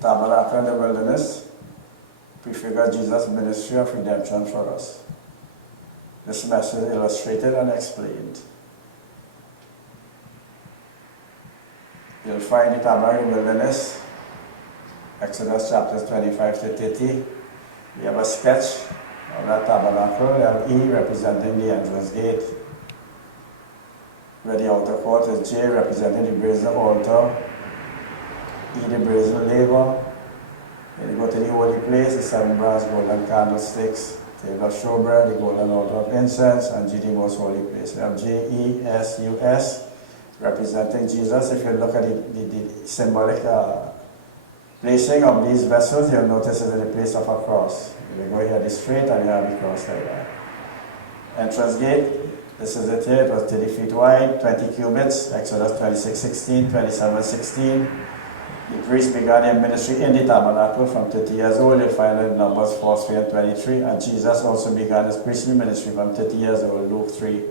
tabernacle in the wilderness prefigures Jesus' ministry of redemption for us. This message is illustrated and explained. You'll find the tabernacle in the wilderness, Exodus chapters 25 to 30. We have a sketch of that tabernacle, we have E representing the entrance gate, where the outer court is J representing the brazen altar, E the brazen laver. When you go to the holy place, the 7 brass golden candlesticks, table of showbread, the golden altar of incense, and G the most holy place. We have J, E, S, U, S representing Jesus. If you look at the symbolic placing of these vessels, you'll notice it's in the place of a cross. You go here this straight and you have the cross like that. Entrance gate, this is it here, it was 30 feet wide, 20 cubits, Exodus 26:16, 27:16. The priest began their ministry in the tabernacle from 30 years old. You'll find it in Numbers 4, 3 and 23. And Jesus also began his priestly ministry from 30 years old, Luke 3,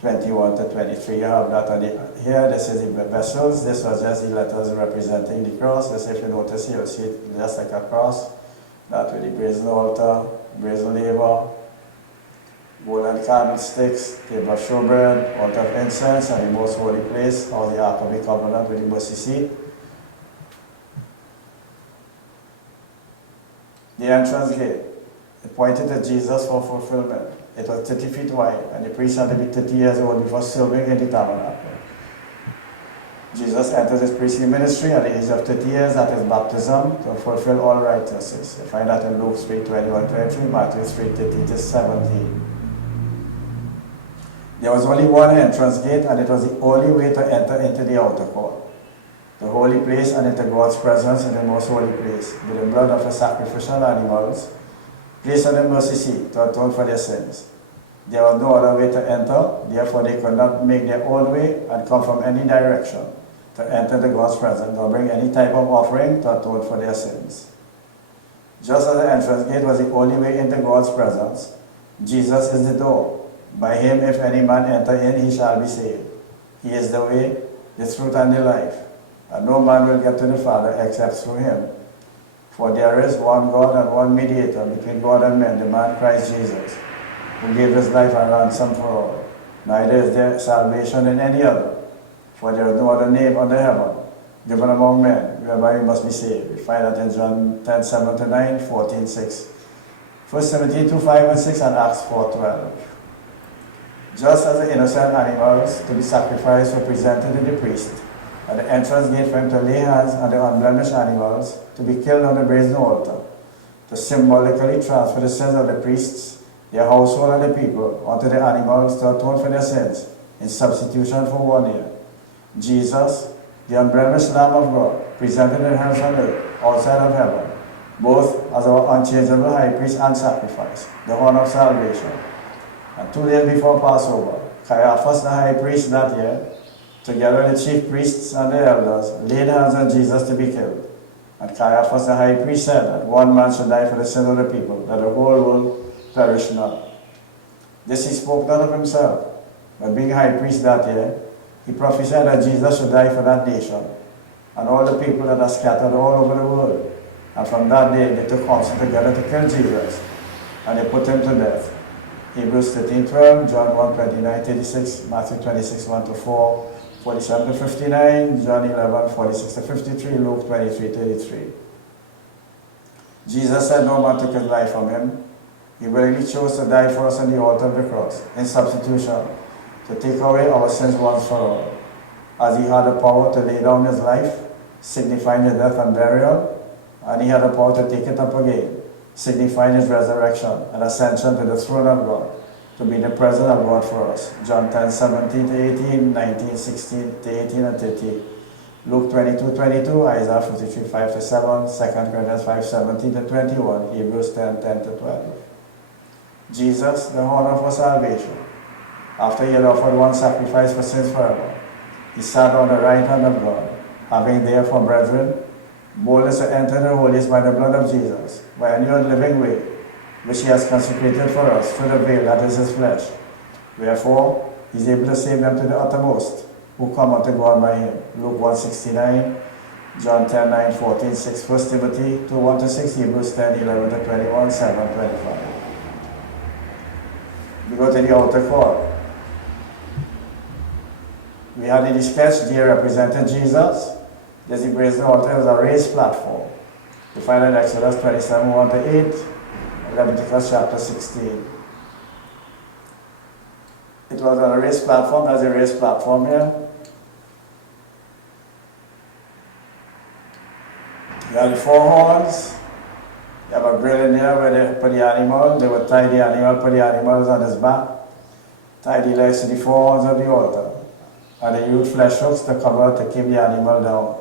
21 to 23. You have that on the, here, this is the vessels. This was just the letters representing the cross. As if you notice here, you see it just like a cross. That with the brazen altar, brazen laver, golden candlesticks, table of showbread, altar of incense, and the most holy place, or the Ark of the Covenant with the mercy seat. The entrance gate, it pointed to Jesus for fulfillment. It was 30 feet wide, and the priest had to be 30 years old before serving in the tabernacle. Jesus entered his priestly ministry at the age of 30 years at his baptism to fulfill all righteousness. You find that in Luke 3, 21, 23, Matthew 3, 13 to 17. There was only one entrance gate, and it was the only way to enter into the outer court, the holy place, and into God's presence in the most holy place, with the blood of the sacrificial animals placed on the mercy seat to atone for their sins. There was no other way to enter, therefore they could not make their own way and come from any direction to enter the God's presence or bring any type of offering to atone for their sins. Just as the entrance gate was the only way into God's presence, Jesus is the door. By him, if any man enter in, he shall be saved. He is the way, the truth, and the life. And no man will get to the Father except through him. For there is one God and one mediator between God and men, the man Christ Jesus, who gave his life a ransom for all. Neither is there salvation in any other, for there is no other name under heaven given among men whereby we must be saved. We find that in John 10, 7 to 9, 14, 6. 1 Timothy 2, 5 and 6, and Acts 4, 12. Just as the innocent animals to be sacrificed were presented to the priest at the entrance gate for him to lay hands on the unblemished animals to be killed on the brazen altar, to symbolically transfer the sins of the priests, their household, and the people onto the animals to atone for their sins in substitution for 1 year. Jesus, the unblemished Lamb of God, presented in heaven on earth, outside of heaven, both as our unchangeable high priest and sacrifice, the horn of salvation. And 2 days before Passover, Caiaphas, the high priest that year, together with the chief priests and the elders, laid hands on Jesus to be killed. And Caiaphas, the high priest, said that one man should die for the sin of the people, that the whole world perish not. This he spoke not of himself, but being high priest that year, he prophesied that Jesus should die for that nation, and all the people that are scattered all over the world. And from that day, they took counsel together to kill Jesus, and they put him to death. Hebrews 13:12, John 1:29, 36, Matthew 26, 1 to 4, 47 to 59, John 11, 46 to 53, Luke 23, 33. Jesus said no man took his life from him. He willingly chose to die for us on the altar of the cross, in substitution, to take away our sins once for all. As he had the power to lay down his life, signifying his death and burial, and he had the power to take it up again, signifying his resurrection and ascension to the throne of God, to be the presence of God for us. John 10, 17 to 18, 19, 16 to 18 and 30. Luke 22, 22, Isaiah 53, 5 to 7, 2 Corinthians 5, 17 to 21, Hebrews 10, 10 to 12. Jesus, the horn of our salvation, after he had offered one sacrifice for sins forever, he sat on the right hand of God, having therefore, brethren, boldness to enter the holiest by the blood of Jesus, by a new and living way, which he has consecrated for us through the veil that is his flesh. Wherefore, he is able to save them to the uttermost, who come unto God by him. Luke 1:69, John 10, 9, 14, 6, 1 Timothy 2, 1 to 6, Hebrews 10, 11 to 21, 7, 25. We go to the outer court. We have in the sketch there represented Jesus. There's the brazen altar as a raised platform. You find in Exodus 27, 1 to 8, Leviticus chapter 16. It was on a raised platform. There's a raised platform here. You have the four horns. You have a grill in there where they put the animal. They would tie the animal, put the animals on his back, tie the legs to the four horns of the altar. And they used flesh hooks to cover to keep the animal down.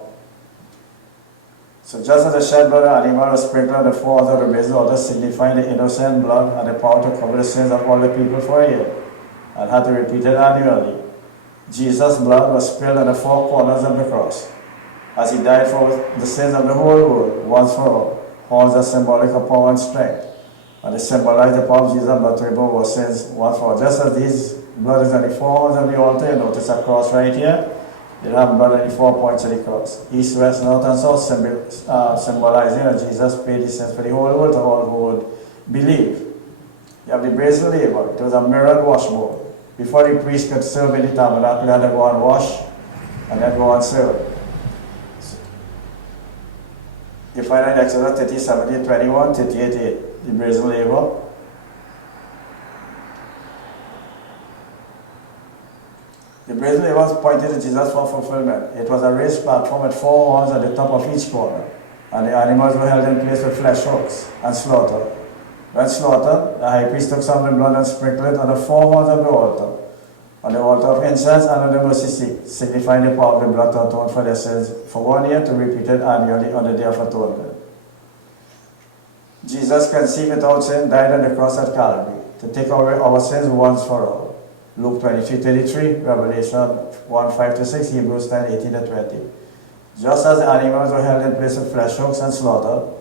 So just as the shed blood of the animal was sprinkled on the four horns of the brazen altar, signifying the innocent blood and the power to cover the sins of all the people for a year, and had to repeat it annually, Jesus' blood was spilled on the four corners of the cross, as he died for the sins of the whole world, once for all. Horns are symbolic of power and strength, and they symbolize the power of Jesus' blood to remove our sins once for all. Just as these blood is on the four horns of the altar, you notice a cross right here. They have blood on the 4 points of the cross. East, west, north, and south, symbolizing that Jesus paid the sins for the whole world to all who would believe. You have the brazen laver. It was a mirrored washboard. Before the priest could serve in the tabernacle, he had to go and wash and then go and serve. You find in Exodus 30, 17, 21, 38, 8, the brazen laver. The brazen laver was pointed to Jesus for fulfillment. It was a raised platform with four horns at the top of each corner, and the animals were held in place with flesh hooks and slaughtered. When slaughtered, the high priest took some of the blood and sprinkled it on the four horns of the altar, on the altar of incense and on the mercy seat, signifying the power of the blood to atone for their sins for 1 year, to repeat it annually on the Day of Atonement. Jesus, conceived without sin, died on the cross at Calvary to take away our sins once for all. Luke 23:33, Revelation 1, 5 to 6, Hebrews 10, 18 to 20. Just as the animals were held in place with flesh hooks and slaughtered,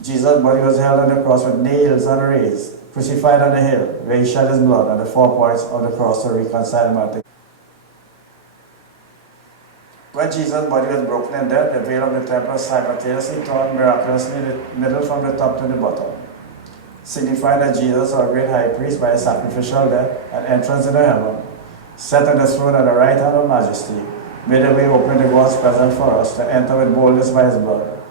Jesus' body was held on the cross with nails and raised, crucified on the hill, where he shed his blood on the 4 points of the cross to reconcile man to God. When Jesus' body was broken in death, the veil of the temple was simultaneously torn miraculously in the middle from the top to the bottom, signifying that Jesus, our great high priest, by his sacrificial death and entrance into heaven, sat on the throne at the right hand of majesty, made a way open to God's presence for us to enter with boldness by his blood,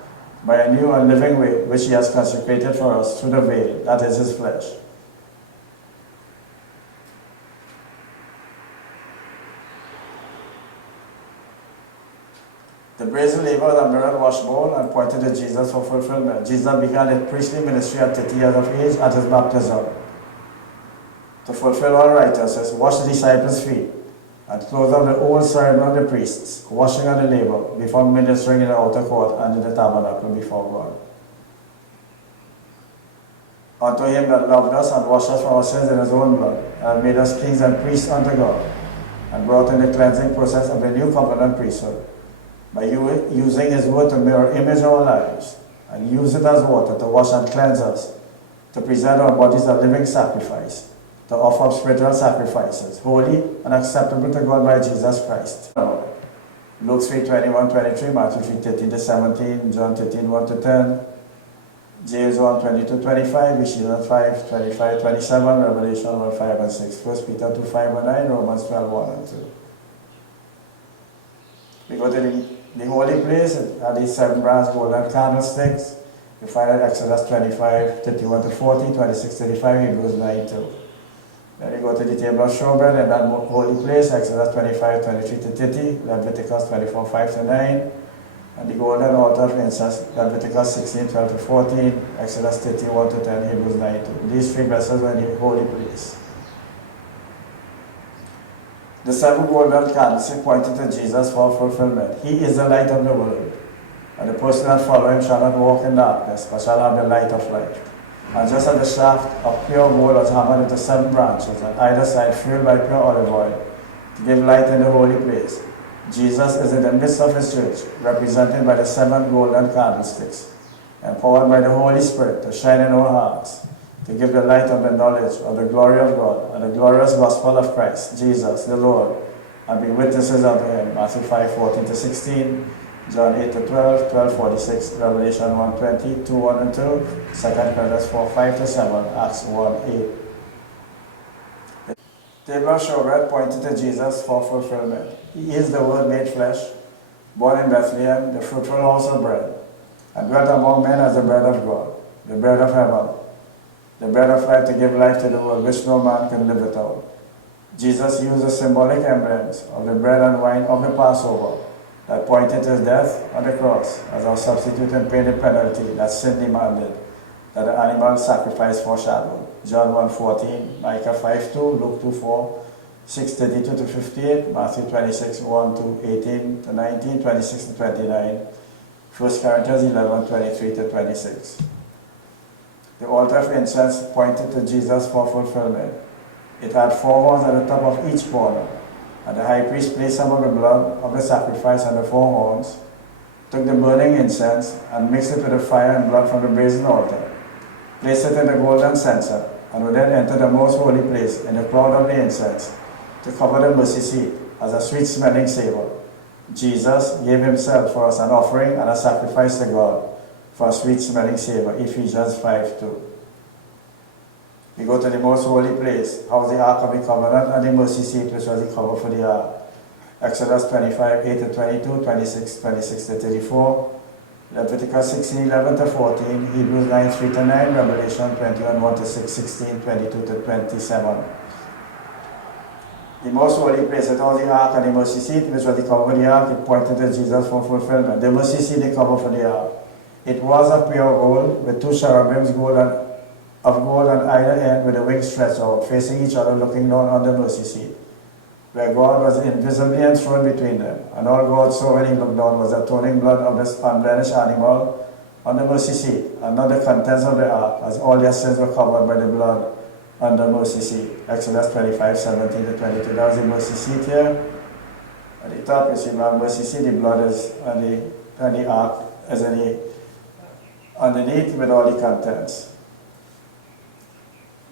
by a new and living way which he has consecrated for us through the veil, that is his flesh. The brazen laver was a mirrored washbowl and pointed to Jesus for fulfillment. Jesus began his priestly ministry at 30 years of age at his baptism. To fulfill all righteousness, wash the disciples' feet, and close out the old ceremony of the priests, washing on the laver before ministering in the outer court and in the tabernacle before God. Unto him that loved us and washed us from our sins in his own blood, and made us kings and priests unto God, and brought in the cleansing process of the new covenant priesthood, by using his word to mirror image our lives, and use it as water to wash and cleanse us, to present our bodies a living sacrifice, to offer up spiritual sacrifices, holy and acceptable to God by Jesus Christ. Luke 3, 21, 23, Matthew 3, 13 to 17, John 13, 1 to 10, James 1, 22, 25, Ephesians 5, 25, 27, Revelation 1, 5 and 6, 1 Peter 2, 5 and 9, Romans 12, 1 and 2. We go to the holy place, at these 7 brass golden candlesticks. You find it Exodus 25, 31 to 40, 26, 35, Hebrews 9, 2. Then you go to the table of showbread in that holy place, Exodus 25, 23 to 30, Leviticus 24, 5 to 9, and the golden altar of incense, Leviticus 16, 12 to 14, Exodus 31 to 10, Hebrews 9, 2. These 3 vessels were in the holy place. The 7 golden candlesticks pointed to Jesus for fulfillment. He is the light of the world, and the person that follows him shall not walk in darkness, but shall have the light of life. And just as the shaft of pure gold was hammered into 7 branches, on either side filled by pure olive oil, to give light in the holy place, Jesus is in the midst of his church, represented by the 7 golden candlesticks, empowered by the Holy Spirit to shine in our hearts, to give the light of the knowledge of the glory of God and the glorious gospel of Christ, Jesus the Lord, and be witnesses unto him. Matthew 5, 14 to 16, John 8 to 12, 12:46, Revelation 1:20, 2, 1 and 2, 2 Corinthians 4, 5 to 7, Acts 1, 8. The table of showbread pointed to Jesus for fulfillment. He is the Word made flesh, born in Bethlehem, the fruitful house of bread, and dwelt among men as the bread of God, the bread of heaven, the bread of life to give life to the world, which no man can live without. Jesus used the symbolic emblems of the bread and wine of the Passover that pointed to his death on the cross as our substitute and paid the penalty that sin demanded, that the animal sacrifice foreshadowed. John 1:14, Micah 5:2, Luke 2:4, 6:32 to 58, Matthew 26:1 to 18 to 19, 26 to 29, 1 Corinthians 11:23 to 26. The altar of incense pointed to Jesus for fulfillment. It had 4 horns at the top of each corner, and the high priest placed some of the blood of the sacrifice on the 4 horns, took the burning incense and mixed it with the fire and blood from the brazen altar, placed it in the golden censer, and would then enter the most holy place in the cloud of the incense to cover the mercy seat as a sweet-smelling savor. Jesus gave himself for us an offering and a sacrifice to God for a sweet-smelling savor, Ephesians 5:2. We go to the most holy place, house the Ark of the Covenant, and the mercy seat, which was the cover for the Ark. Exodus 25:8 to 22, 26 to 34, Leviticus 16:11 to 14, Hebrews 9:3 to 9, Revelation 21:1 to 6, 16, 22 to 27. The most holy place, it was the Ark and the mercy seat, which was the cover for the Ark. It pointed to Jesus for fulfillment. The mercy seat, the cover for the Ark. It was of pure gold, with 2 cherubims of gold on either end, with the wings stretched out, facing each other, looking down on the mercy seat, where God was invisibly enthroned between them. And all God saw when he looked down was the atoning blood of this unblemished animal on the mercy seat, and not the contents of the ark, as all their sins were covered by the blood on the mercy seat. Exodus 25:17 to 22. That was the mercy seat here. At the top, you see the mercy seat, the blood is on the ark, is underneath with all the contents.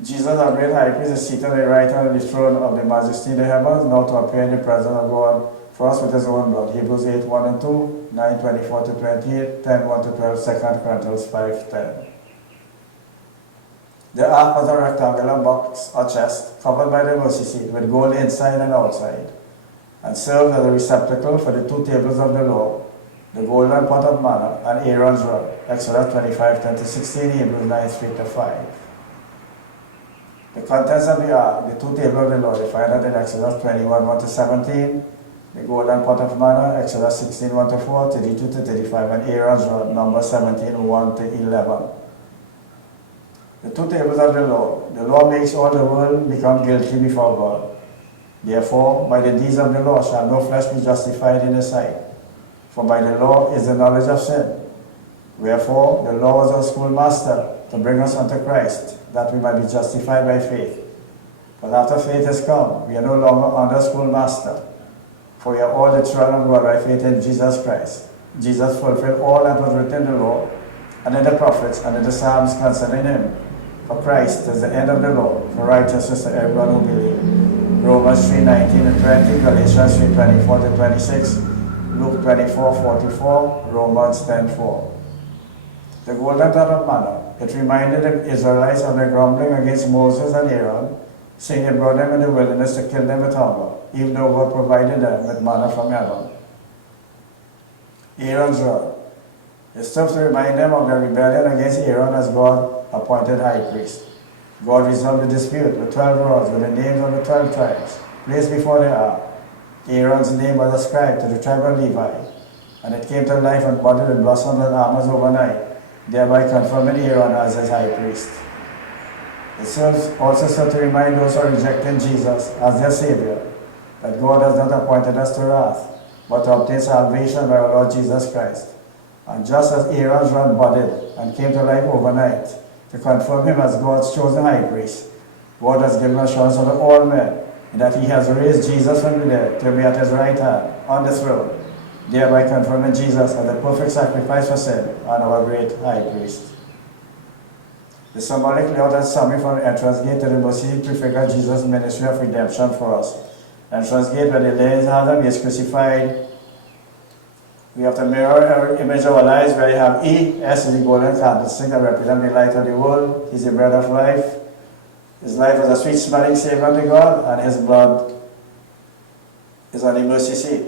Jesus, our great high priest, is seated on the right hand of the throne of the majesty in the heavens, now to appear in the presence of God for us with his own blood. Hebrews 8:1 and 2, 9:24 to 28, 10:1 to 12, 2 Corinthians 5:10. The ark was a rectangular box or chest covered by the mercy seat with gold inside and outside, and served as a receptacle for the 2 tables of the law, the golden pot of manna and Aaron's rod. Exodus 25:10 to 16, Hebrews 9:3 to 5. The contents of the ark, the 2 tables of the law, they find that in Exodus 21:1 to 17, the golden pot of manna, Exodus 16:1 to 4, 32 to 35, and Aaron's rod, Numbers 17:1 to 11. The 2 tables of the law makes all the world become guilty before God. Therefore, by the deeds of the law shall no flesh be justified in his sight, for by the law is the knowledge of sin. Wherefore, the law was our schoolmaster to bring us unto Christ, that we might be justified by faith. But after faith has come, we are no longer under schoolmaster, for we are all the children of God by faith in Jesus Christ. Jesus fulfilled all that was written in the law, and in the prophets, and in the Psalms concerning him. For Christ is the end of the law, for righteousness to everyone who believes. Romans 3:19 and 20, Galatians 3:24 to 26, Luke 24:44, Romans 10:4. The golden pot of manna, it reminded the Israelites of their grumbling against Moses and Aaron, saying they brought them in the wilderness to kill them with hunger, even though God provided them with manna from heaven. Aaron's rod. It serves to remind them of their rebellion against Aaron as God appointed high priest. God resolved the dispute with 12 rods with the names of the 12 tribes placed before the ark. Aaron's name was ascribed to the tribe of Levi, and it came to life and budded and blossomed and armors overnight, thereby confirming Aaron as his high priest. It serves also to remind those who are rejecting Jesus as their Savior that God has not appointed us to wrath, but to obtain salvation by our Lord Jesus Christ. And just as Aaron's rod budded and came to life overnight to confirm him as God's chosen high priest, God has given assurance unto all men that he has raised Jesus from the dead to be at his right hand on the throne, thereby confirming Jesus as the perfect sacrifice for sin and our great high priest. The symbolic layout and summary from the entrance gate to the mercy seat prefigure Jesus' ministry of redemption for us. The entrance gate where they lay his hand and he is crucified We have the mirror image of our lives where you have E, S is the golden candlestick that represents the light of the world. He's the bread of life. His life is a sweet smelling savor unto God, and his blood is on the mercy seat,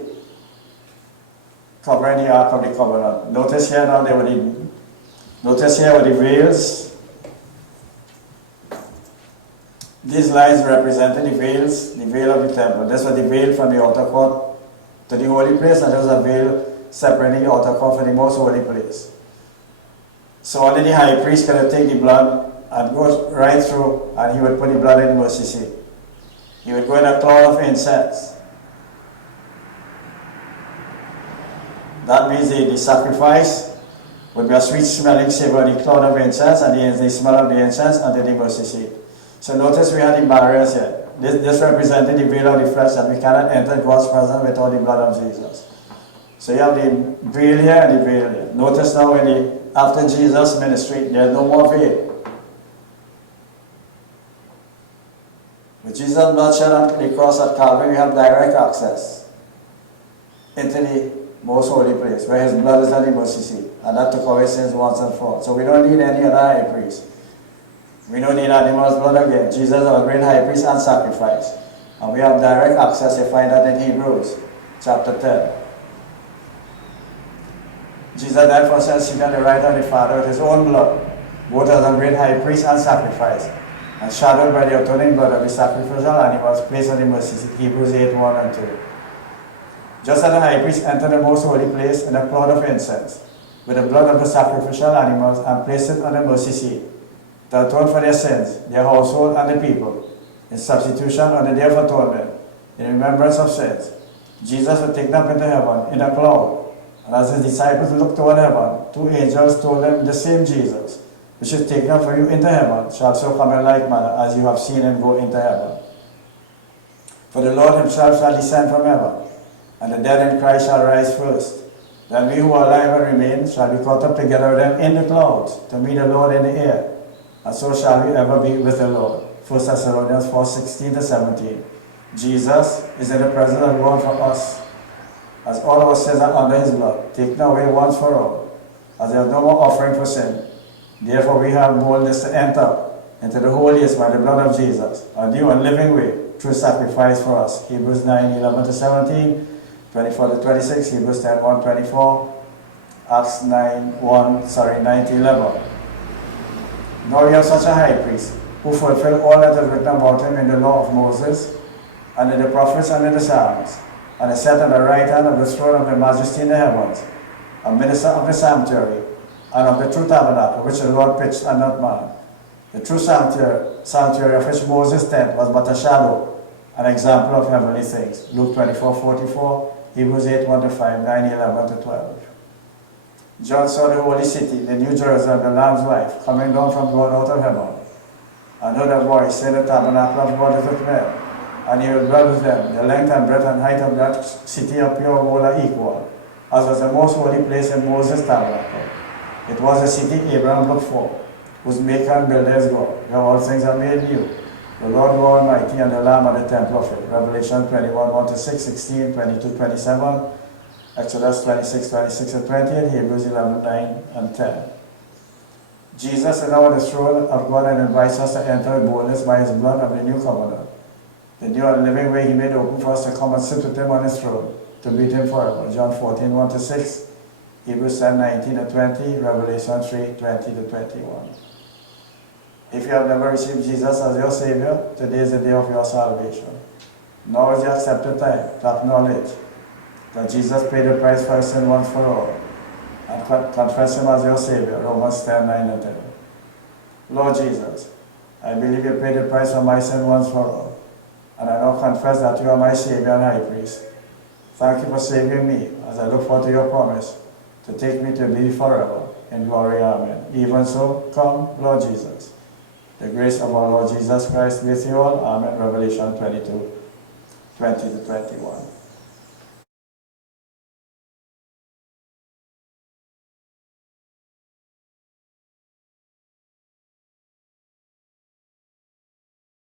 covering the ark of the covenant. Notice here now notice here with the veils. These lines represented the veils, the veil of the temple. This was the veil from the outer court to the holy place, and there was a veil separating the outer court from the most holy place. So only the high priest could take the blood and go right through, and he would put the blood in the mercy seat. He would go in a cloud of incense. That means the sacrifice would be a sweet smelling savor, the cloud of incense, and the smell of the incense under the mercy seat. So notice we have the barriers here. This represented the veil of the flesh, that we cannot enter God's presence without the blood of Jesus. So you have the veil here and the veil here. Notice now after Jesus' ministry, there's no more veil. With Jesus' blood shed on the cross at Calvary, we have direct access into the most holy place, where his blood is on the mercy seat, and that took away sins once and for all. So we don't need any other high priest. We don't need animals' blood again. Jesus is our great high priest and sacrifice. And we have direct access. You find that in Hebrews chapter 10. Jesus died for us, seated at the right hand of the Father with his own blood, both as a great high priest and sacrifice, and shadowed by the atoning blood of the sacrificial animals placed on the mercy seat. Hebrews 8, 1 and 2. Just as the high priest entered the most holy place in a cloud of incense, with the blood of the sacrificial animals, and placed it on the mercy seat, to atone for their sins, their household, and the people, in substitution on the day of atonement, in remembrance of sins, Jesus was taken up into heaven in a cloud. And as his disciples looked toward heaven, two angels told them, the same Jesus, which is taken up for you into heaven, shall so come in like manner as you have seen him go into heaven. For the Lord himself shall descend from heaven, and the dead in Christ shall rise first. Then we who are alive and remain shall be caught up together with them in the clouds, to meet the Lord in the air. And so shall we ever be with the Lord. 1 Thessalonians 4, 16-17. Jesus is in the presence of God for us, as all our sins are under his blood, taken away once for all, as there is no more offering for sin. Therefore we have boldness to enter into the holiest by the blood of Jesus, a new and living way, through sacrifice for us. Hebrews 9, 11-17, 24-26, Hebrews 10, 1, 24, Acts 9, 9-11. Now we have such a high priest, who fulfilled all that is written about him in the law of Moses, and in the prophets and in the Psalms, and is set on the right hand of the throne of the majesty in the heavens, a minister of the sanctuary, and of the true tabernacle, which the Lord pitched and not man. The true sanctuary of which Moses' tent was but a shadow, an example of heavenly things. Luke 24:44, Hebrews 8, 1-5, 9, 11-12. John saw the holy city, the New Jerusalem, the Lamb's wife, coming down from God out of heaven, and heard a voice saying, the tabernacle of God is with men, and he will dwell with them. The length and breadth and height of that city of pure gold are equal, as was the most holy place in Moses' tabernacle. It was the city Abraham looked for, whose maker and builder is God, where all things are made new. The Lord God Almighty and the Lamb are the temple of it. Revelation 21, 1-6, 16, 22, 27, Exodus 26, 26-20, and Hebrews 11, 9 and 10. Jesus is now on the throne of God and invites us to enter with boldness by his blood of the new covenant. The new and living way he made open for us to come and sit with him on his throne, to meet him forever. John 14, 1-6, Hebrews 10, 19-20, Revelation 3, 20-21. If you have never received Jesus as your Savior, today is the day of your salvation. Now is the accepted time to acknowledge that Jesus paid the price for sin once for all, and confess him as your Savior. Romans 10, 9 and 10. Lord Jesus, I believe you paid the price for my sin once for all, and I now confess that you are my Savior and High Priest. Thank you for saving me, as I look forward to your promise to take me to be forever in glory. Amen. Even so, come, Lord Jesus. The grace of our Lord Jesus Christ with you all. Amen. Revelation 22, 20-21.